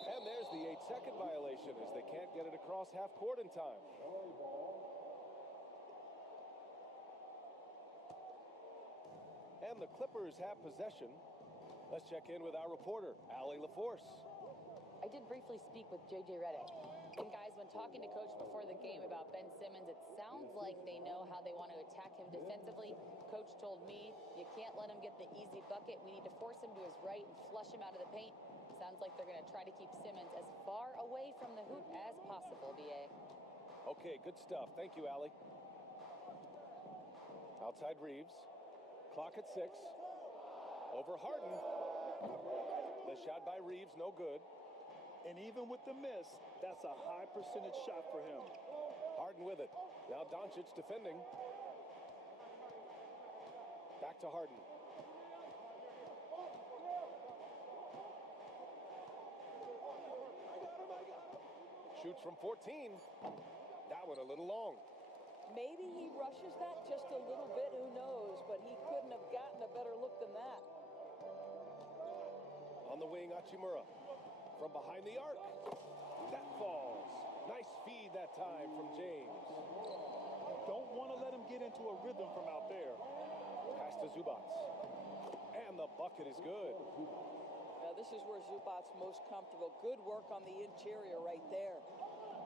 And there's the 8-second violation as they can't get it across half court in time. And the Clippers have possession. Let's check in with our reporter, Allie LaForce. I did briefly speak with J.J. Redick. And guys, when talking to Coach before the game about Ben Simmons, it sounds like they know how they want to attack him defensively. Coach told me, you can't let him get the easy bucket. We need to force him to his right and flush him out of the paint. Sounds like they're going to try to keep Simmons as far away from the hoop as possible, B.A. Okay, good stuff. Thank you, Allie. Outside Reeves. Clock at 6. Over Harden. The shot by Reeves, no good. And even with the miss, that's a high percentage shot for him. Harden with it. Now Doncic defending. Back to Harden. Shoots from 14. That one a little long. Maybe he rushes that just a little bit, who knows, but he couldn't have gotten a better look than that. On the wing, Hachimura. From behind the arc. That falls. Nice feed that time from James. Don't want to let him get into a rhythm from out there. Pass to Zubac. And the bucket is good. Now this is where Zubac's most comfortable. Good work on the interior right there.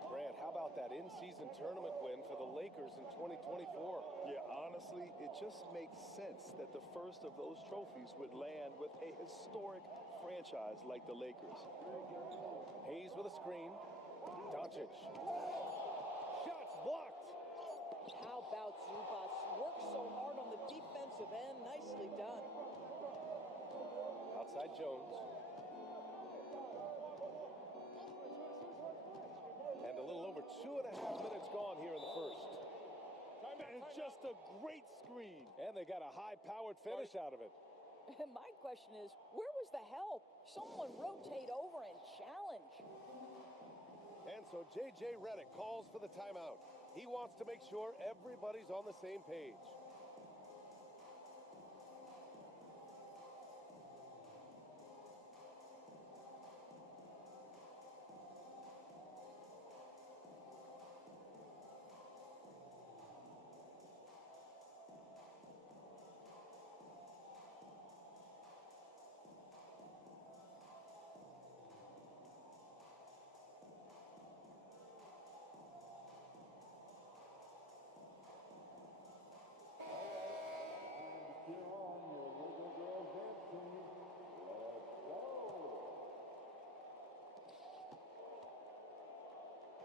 Grant, how about that in-season tournament win for the Lakers in 2024? Yeah, honestly, it just makes sense that the first of those trophies would land with a historic franchise like the Lakers. Hayes with a screen. Doncic. Shots blocked. How about Zubac? Works so hard on the defensive end. Nicely done. Outside Jones. And a little over 2.5 minutes gone here in the first. And just a great screen. And they got a high-powered finish out of it. And my question is, where was the help? Someone rotate over and challenge. And so J.J. Redick calls for the timeout. He wants to make sure everybody's on the same page.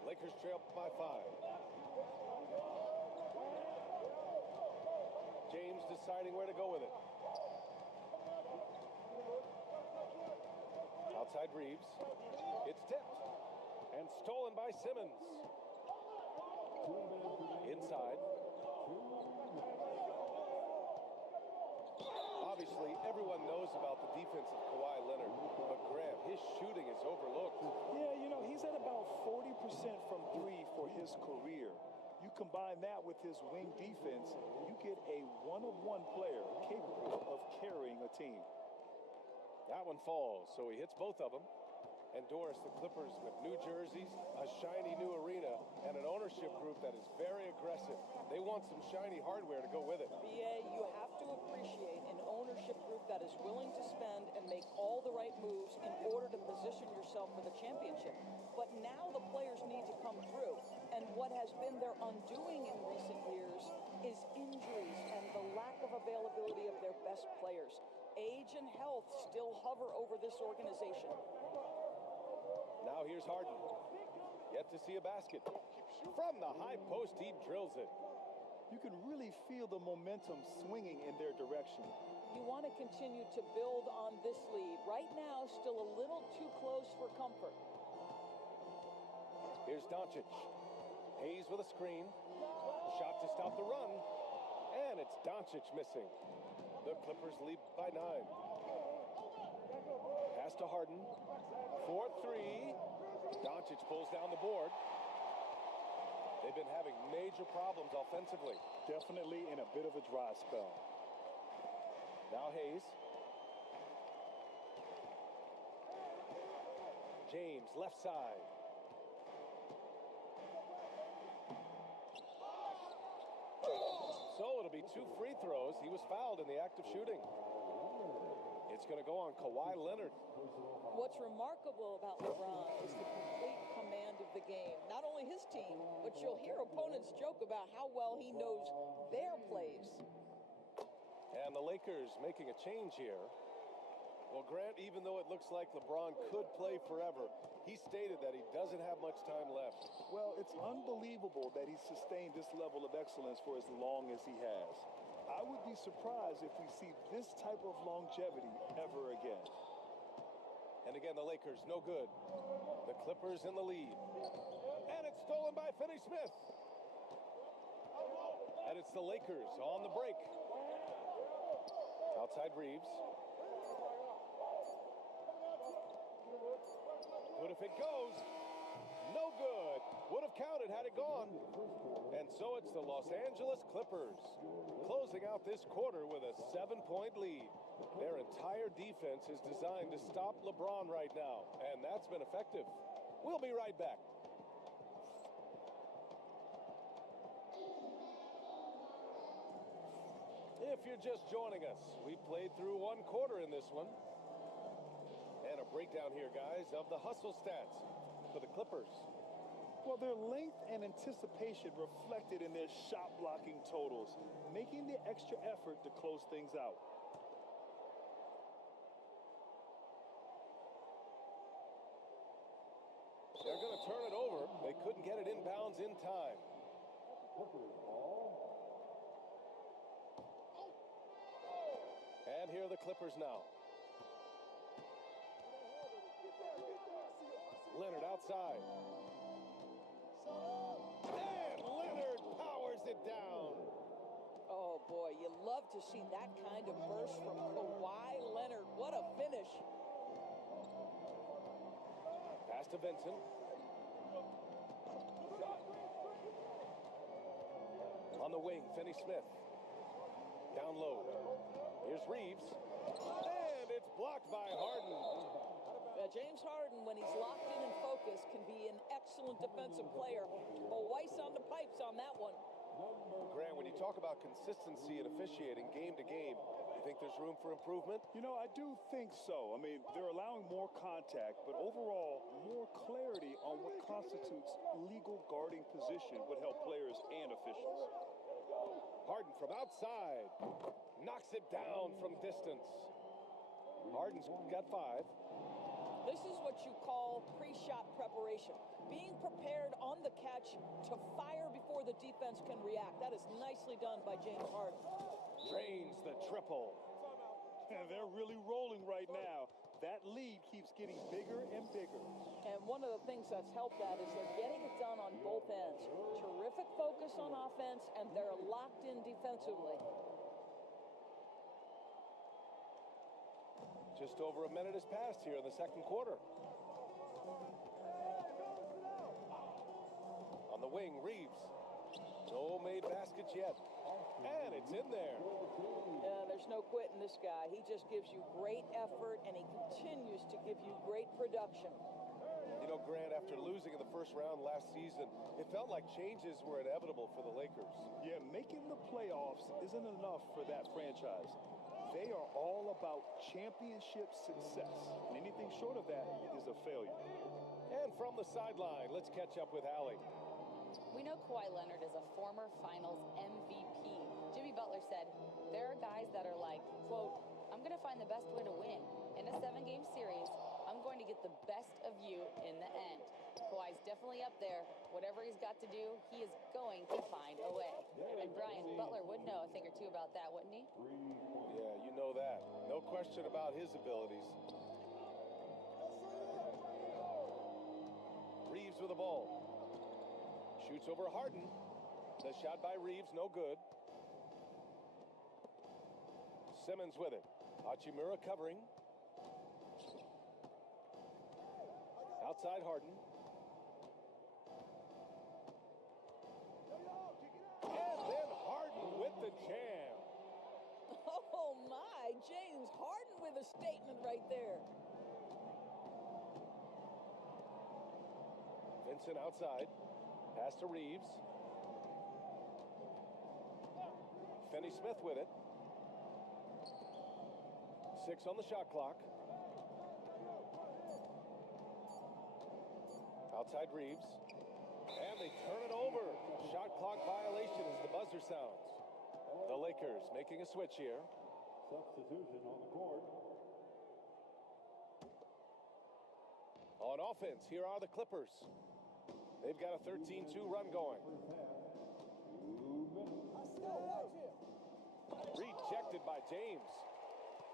Lakers trail by 5. James deciding where to go with it. Outside Reeves. It's tipped. And stolen by Simmons. Inside. Obviously, everyone knows about the defense of Kawhi Leonard, but Grant, his shooting is overlooked. Yeah, you know, he's at about 40% from 3 for his career. You combine that with his wing defense, you get a one-of-one player capable of carrying a team. That one falls, so he hits both of them. And Doris, the Clippers with new jerseys, a shiny new arena, and an ownership group that is very aggressive. They want some shiny hardware to go with it. BA, you have to appreciate an ownership group that is willing to spend and make all the right moves in order to position yourself for the championship. But now the players need to come through. And what has been their undoing in recent years is injuries and the lack of availability of their best players. Age and health still hover over this organization. Now here's Harden. Yet to see a basket. From the high post, he drills it. you can really feel the momentum swinging in their direction. You want to continue to build on this lead. Right now, still a little too close for comfort. Here's Doncic. Hayes with a screen. Shot to stop the run. And it's Doncic missing. The Clippers lead by 9. Pass to Harden. 4-3. Doncic pulls down the board. They've been having major problems offensively. Definitely in a bit of a dry spell. Now Hayes. James, left side. So it'll be 2 free throws. He was fouled in the act of shooting. It's going to go on Kawhi Leonard. What's remarkable about LeBron is the complete command of the game. Not only his team, but you'll hear opponents joke about how well he knows their plays. And the Lakers making a change here. Well, Grant, even though it looks like LeBron could play forever, he stated that he doesn't have much time left. Well, it's unbelievable that he's sustained this level of excellence for as long as he has. I would be surprised if we see this type of longevity ever again. And again, the Lakers, no good. The Clippers in the lead. And it's stolen by Finney-Smith. And it's the Lakers on the break. Outside Reeves. Good if it goes. No good. Would have counted had it gone. And so it's the Los Angeles Clippers closing out this quarter with a 7-point lead. Their entire defense is designed to stop LeBron right now, and that's been effective. We'll be right back. If you're just joining us, we played through 1 quarter in this one. And a breakdown here, guys, of the hustle stats for the Clippers. Well, their length and anticipation reflected in their shot blocking totals, making the extra effort to close things out. They're going to turn it over. They couldn't get it inbounds in time. And here are the Clippers now. Leonard outside. And Leonard powers it down. Oh, boy, you love to see that kind of burst from Kawhi Leonard. What a finish. Pass to Vincent. On the wing, Finney-Smith. Down low. Here's Reeves. And it's blocked by Harden. James Harden, when he's locked in and focused, can be an excellent defensive player. But Weiss on the pipes on that one. Grant, when you talk about consistency and officiating game to game, you think there's room for improvement? You know, I do think so. I mean, they're allowing more contact, but overall, more clarity on what constitutes legal guarding position would help players and officials. Harden from outside. Knocks it down from distance. Harden's got 5. This is what you call pre-shot preparation. Being prepared on the catch to fire before the defense can react. That is nicely done by James Harden. Drains the triple. And they're really rolling right now. That lead keeps getting bigger and bigger. And one of the things that's helped that is they're getting it done on both ends. Terrific focus on offense, and they're locked in defensively. Just over a minute has passed here in the second quarter. On the wing, Reeves. No made baskets yet. And it's in there. There's no quitting this guy. He just gives you great effort, and he continues to give you great production. You know, Grant, after losing in the first round last season, it felt like changes were inevitable for the Lakers. Yeah, making the playoffs isn't enough for that franchise. They are all about championship success. And anything short of that is a failure. And from the sideline, let's catch up with Allie. We know Kawhi Leonard is a former Finals MVP. Jimmy Butler said, there are guys that are like, quote, I'm going to find the best way to win. In a 7-game series, I'm going to get the best of you in the end. Kawhi's definitely up there. Whatever he's got to do, he is going to find a way. And Brian Butler would know a thing or two about that, wouldn't he? Yeah, you know that. No question about his abilities. Reeves with the ball. Shoots over Harden. The shot by Reeves, no good. Simmons with it. Hachimura covering. Outside Harden. And then Harden with the jam. Oh, my. James Harden with a statement right there. Vincent outside. Pass to Reeves. Finney Smith with it. 6 on the shot clock. Outside Reeves. And they turn it over. Shot clock violation as the buzzer sounds. The Lakers making a switch here. Substitution on the court. On offense, here are the Clippers. They've got a 13-2 run going. Rejected by James.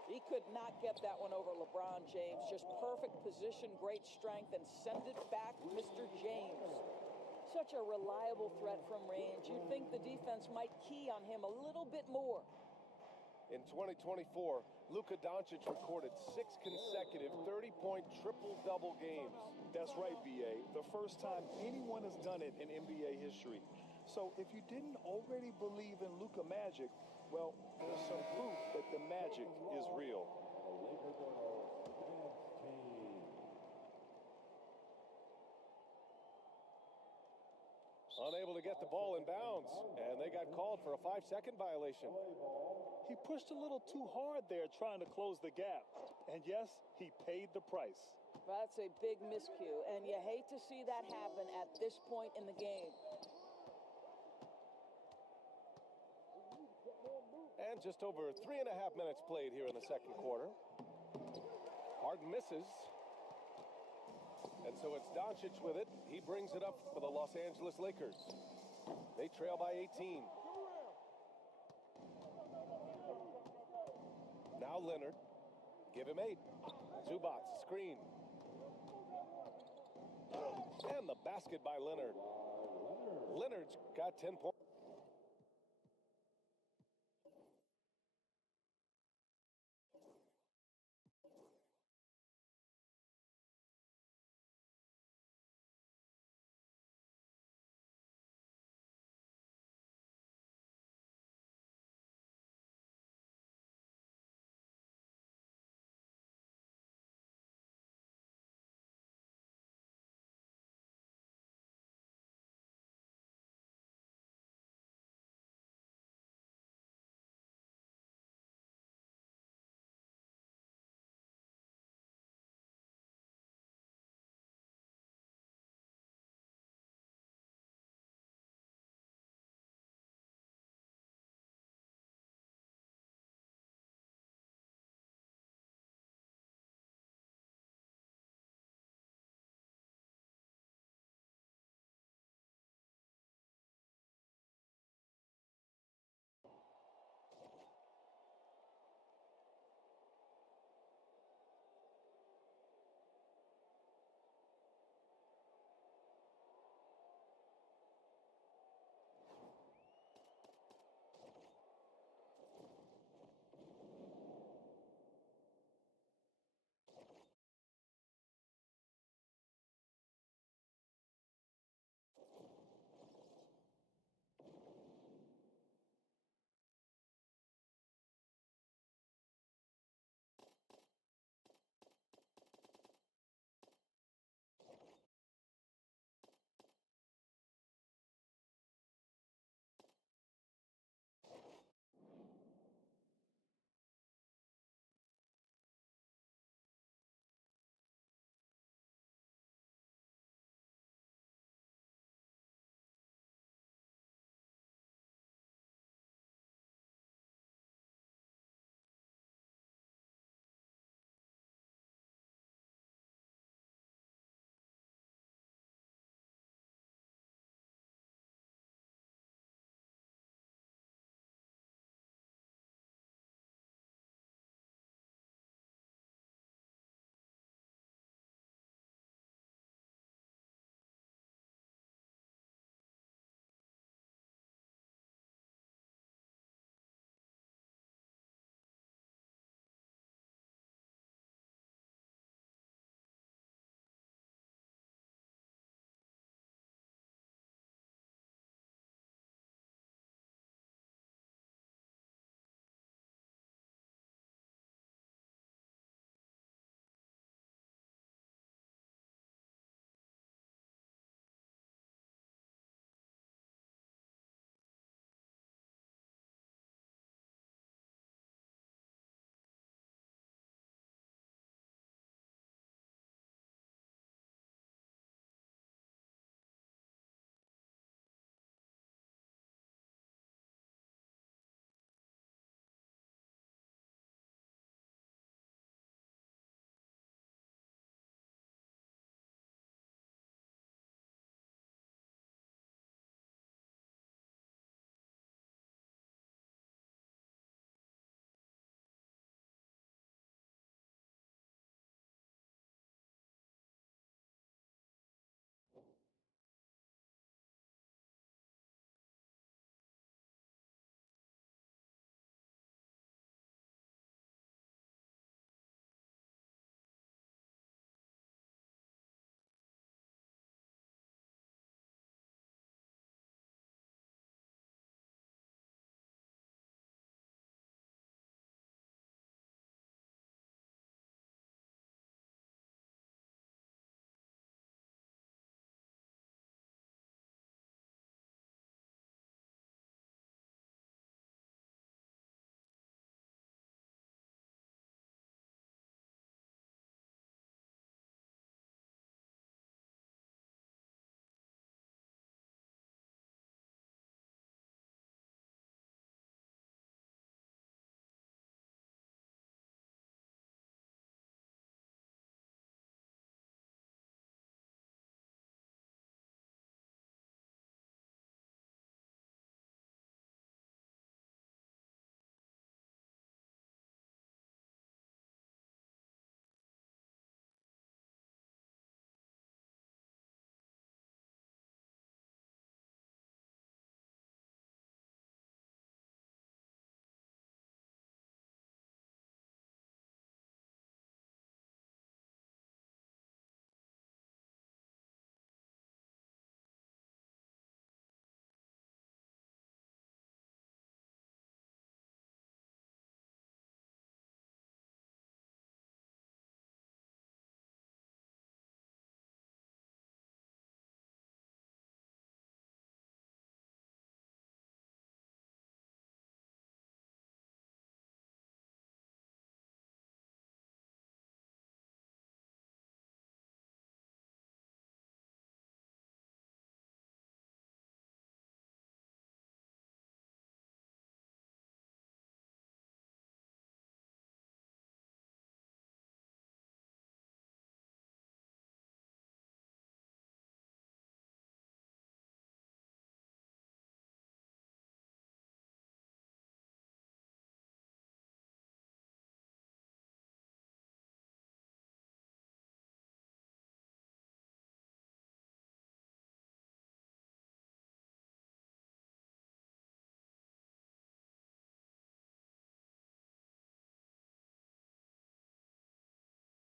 He could not get that one over LeBron James. Just perfect position, great strength, and send it back, Mr. James. Such a reliable threat from range. You'd think the defense might key on him a little bit more. In 2024, Luka Doncic recorded 6 consecutive 30-point triple-double games. That's right, B.A. The first time anyone has done it in NBA history. So if you didn't already believe in Luka Magic, well, there's some proof that the magic is real. Unable to get the ball in bounds, and they got called for a 5-second violation. He pushed a little too hard there trying to close the gap. And yes, he paid the price. That's a big miscue, and you hate to see that happen at this point in the game. And just over 3.5 minutes played here in the second quarter. Harden misses. And so it's Doncic with it. He brings it up for the Los Angeles Lakers. They trail by 18. Now Leonard. Give him 8. Zubac, screen. And the basket by Leonard. Leonard's got 10 points.